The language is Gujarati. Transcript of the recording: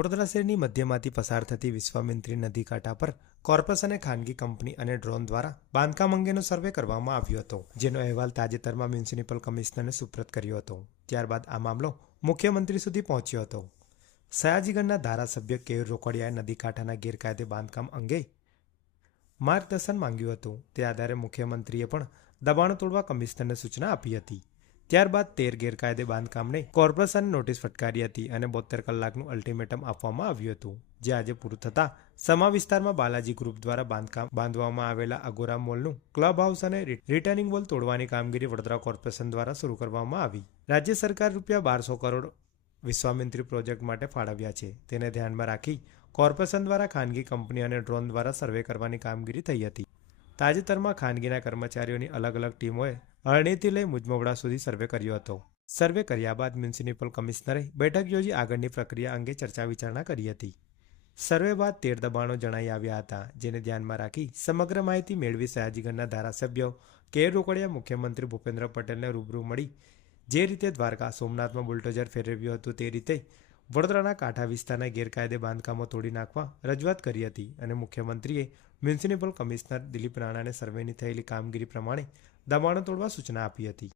વડોદરા શહેરની મધ્યમાંથી પસાર થતી વિશ્વામિત્રી નદી કાંઠા પર કોર્પોરેશને ખાનગી કંપની અને ડ્રોન દ્વારા બાંધકામ અંગેનો સર્વે કરવામાં આવ્યો હતો, જેનો અહેવાલ તાજેતરમાં મ્યુનિસિપલ કમિશનરને સુપ્રત કર્યો હતો. ત્યારબાદ આ મામલો મુખ્યમંત્રી સુધી પહોંચ્યો હતો. સયાજીગઢના ધારાસભ્ય કેયુર રોકડિયાએ નદી કાંઠાના ગેરકાયદે બાંધકામ અંગે માર્ગદર્શન માંગ્યું હતું. તે આધારે મુખ્યમંત્રીએ પણ દબાણો તોડવા કમિશનરને સૂચના આપી હતી. ત્યારબાદ તેર ગેરકાયદે બાંધકામને કોર્પોરેશન નોટિસ ફટકારી હતી અને બોતેર કલાકનું અલ્ટિમેટમ આપવામાં આવ્યું હતું. જે આજે પૂરું થતાં સમા વિસ્તારમાં બાલાજી ગ્રુપ દ્વારા બાંધકામ બાંધવામાં આવેલા અગોરા મોલનું ક્લબ હાઉસ અને રિટર્નિંગ વોલ તોડવાની કામગીરી વડોદરા કોર્પોરેશન દ્વારા શરૂ કરવામાં આવી. રાજ્ય સરકાર રૂપિયા બારસો કરોડ વિશ્વામિત્રી પ્રોજેક્ટ માટે ફાળવ્યા છે. તેને ધ્યાનમાં રાખી કોર્પોરેશન દ્વારા ખાનગી કંપની અને ડ્રોન દ્વારા સર્વે કરવાની કામગીરી થઈ હતી. તાજેતરમાં ખાનગીના કર્મચારીઓની અલગ અલગ ટીમોએ અરણીથી લઈ મુજમવડા સુધી સર્વે કર્યો હતો. સર્વે કર્યા બાદ મ્યુનિસિપલ કમિશનરે બેઠક યોજી આગળની પ્રક્રિયા અંગે ચર્ચા વિચારણા કરી હતી. સર્વે બાદ તેર દબાણો જણાઈ આવ્યા હતા, જેને ધ્યાનમાં રાખી સમગ્ર માહિતી મેળવી સયાજીગઢના ધારાસભ્યો કે. રોકડિયા મુખ્યમંત્રી ભૂપેન્દ્ર પટેલને રૂબરૂ મળી જે રીતે દ્વારકા સોમનાથમાં બુલડોઝર ફેરવ્યું હતું તે રીતે વડોદરાના કાંઠા વિસ્તારના ગેરકાયદે બાંધકામો તોડી નાખવા રજૂઆત કરી હતી અને મુખ્યમંત્રીએ મ્યુનિસિપલ કમિશનર દિલીપ રાણાને સર્વેની થયેલી કામગીરી પ્રમાણે દબાણો તોડવા સૂચના આપી હતી.